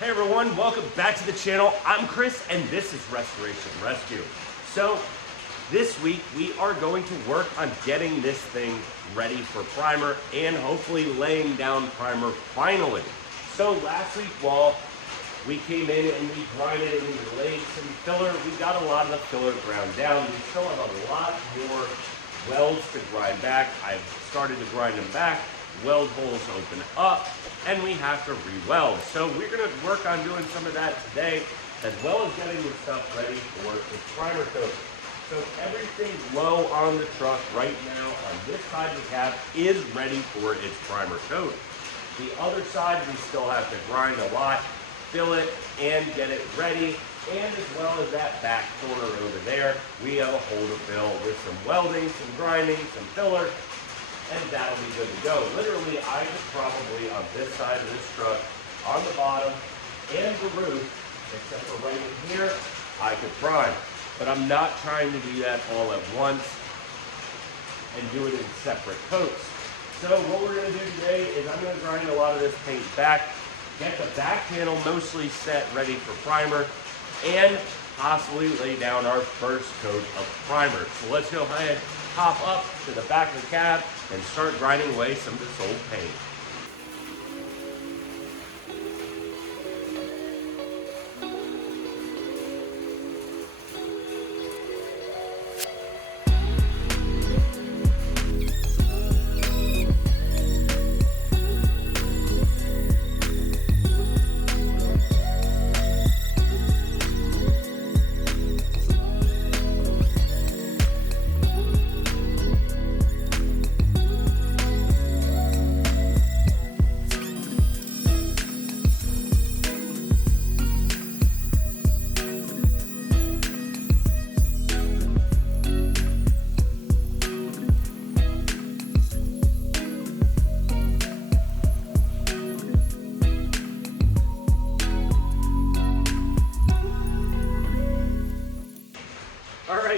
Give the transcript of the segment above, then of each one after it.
Hey everyone, welcome back to the channel. I'm Chris and this is Restoration Rescue. So this week we are going to work on getting this thing ready for primer and hopefully laying down primer finally. So last week while we came in and we grinded and we laid some filler, we got a lot of the filler ground down. We still have a lot more welds to grind back. I've started to grind them back. Weld holes open up and we have to re-weld. So we're gonna work on doing some of that today, as well as getting the stuff ready for the primer coat. So everything low on the truck right now on this side of the cab is ready for its primer coat. The other side we still have to grind a lot, fill it and get it ready. And as well as that back corner over there, we have a hole to fill with some welding, some grinding, some filler, and that'll be good to go. Literally, I could probably, on this side of this truck, on the bottom and the roof, except for right in here, I could prime. But I'm not trying to do that all at once and do it in separate coats. So what we're gonna do today is I'm gonna grind a lot of this paint back, get the back panel mostly set, ready for primer, and possibly lay down our first coat of primer. So let's go ahead, hop up to the back of the cab and start grinding away some of this old paint.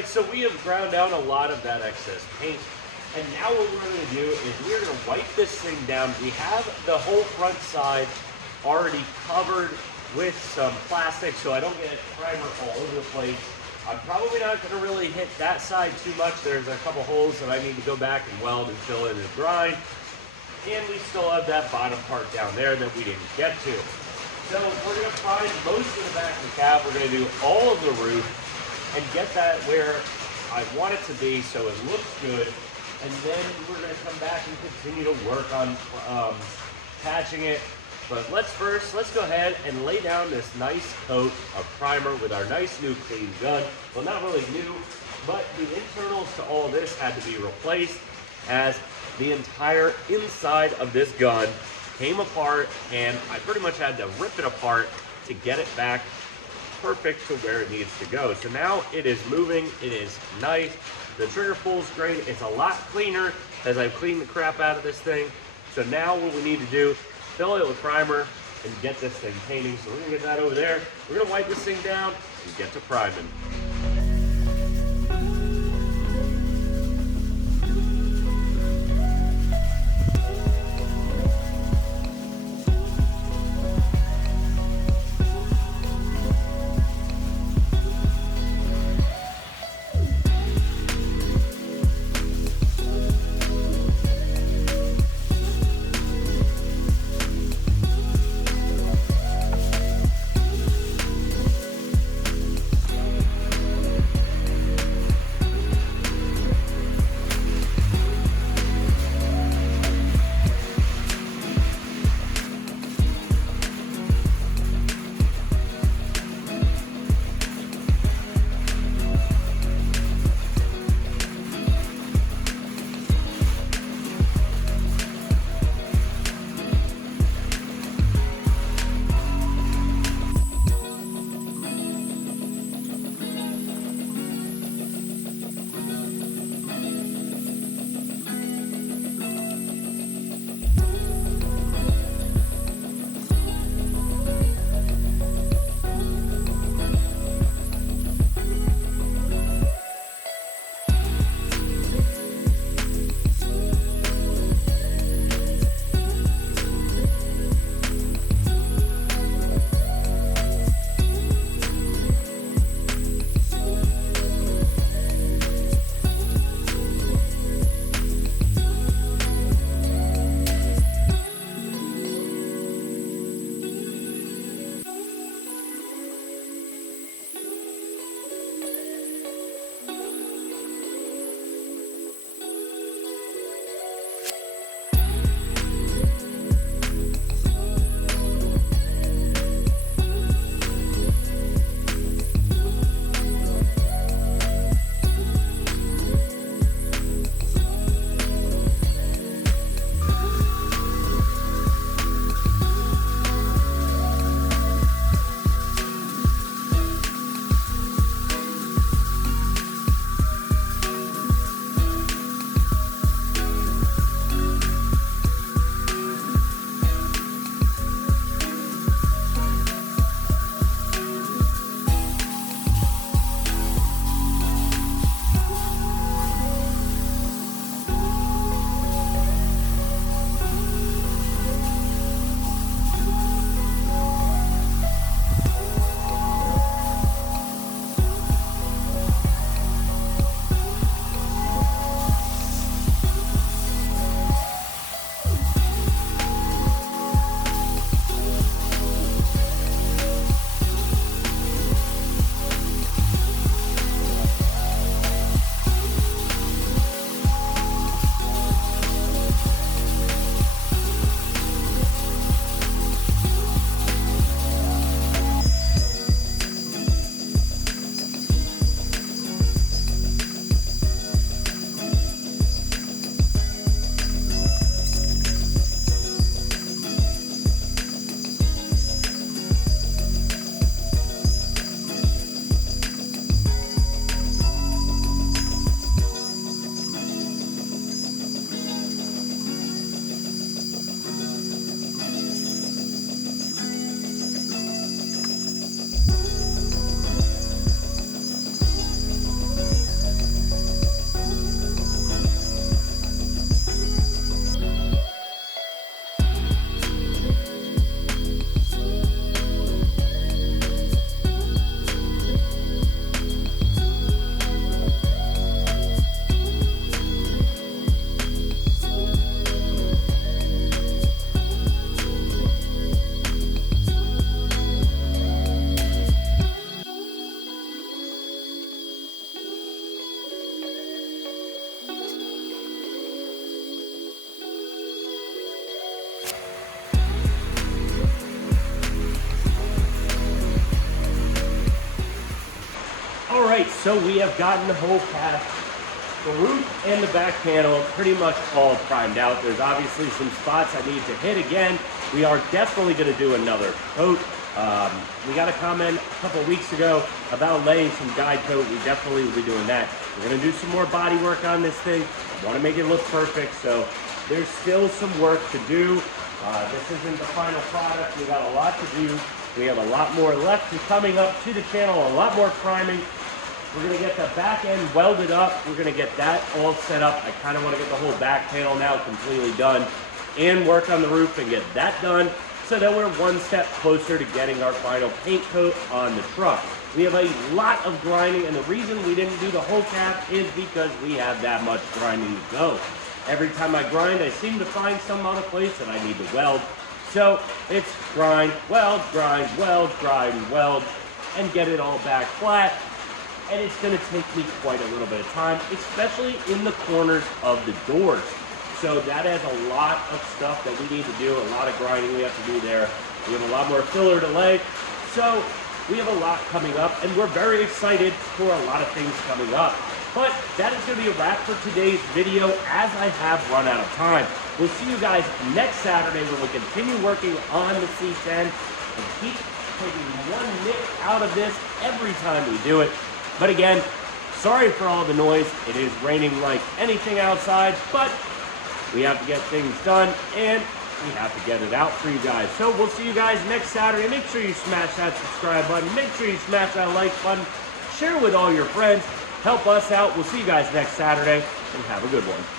So we have ground down a lot of that excess paint, and now what we're going to do is we're going to wipe this thing down. We have the whole front side already covered with some plastic so I don't get primer all over the place. I'm probably not going to really hit that side too much. There's a couple holes that I need to go back and weld and fill in and grind, and we still have that bottom part down there that we didn't get to. So we're going to prime most of the back of the cab. We're going to do all of the roof and get that where I want it to be so it looks good, and then we're going to come back and continue to work on patching it. But let's go ahead and lay down this nice coat of primer with our nice new clean gun. Well, not really new, but the internals to all this had to be replaced, as the entire inside of this gun came apart and I pretty much had to rip it apart to get it back perfect to where it needs to go. So now it is moving, it is nice, the trigger pulls great, it's a lot cleaner as I've cleaned the crap out of this thing. So now what we need to do, fill it with primer and get this thing painting. So we're gonna get that over there, we're gonna wipe this thing down and get to priming. right, so we have gotten the whole cab, the roof and the back panel pretty much all primed out. There's obviously some spots I need to hit again. We are definitely going to do another coat. We got a comment a couple weeks ago about laying some guide coat. We definitely will be doing that. We're going to do some more body work on this thing. I want to make it look perfect, so there's still some work to do. This isn't the final product. We got a lot to do. We have a lot more left and coming up to the channel, a lot more priming. We're going to get the back end welded up. We're going to get that all set up. I kind of want to get the whole back panel now completely done and work on the roof and get that done so that we're one step closer to getting our final paint coat on the truck. We have a lot of grinding, and the reason we didn't do the whole cab is because we have that much grinding to go. Every time I grind, I seem to find some other place that I need to weld. So it's grind, weld, and get it all back flat. And it's going to take me quite a little bit of time, especially in the corners of the doors. So that has a lot of stuff that we need to do, a lot of grinding we have to do there. We have a lot more filler to lay. So we have a lot coming up, and we're very excited for a lot of things coming up. But that is going to be a wrap for today's video, as I have run out of time. We'll see you guys next Saturday when we continue working on the C10 and keep taking one nit out of this every time we do it. But again, sorry for all the noise. It is raining like anything outside, but we have to get things done, and we have to get it out for you guys. So we'll see you guys next Saturday. Make sure you smash that subscribe button. Make sure you smash that like button. Share with all your friends. Help us out. We'll see you guys next Saturday, and have a good one.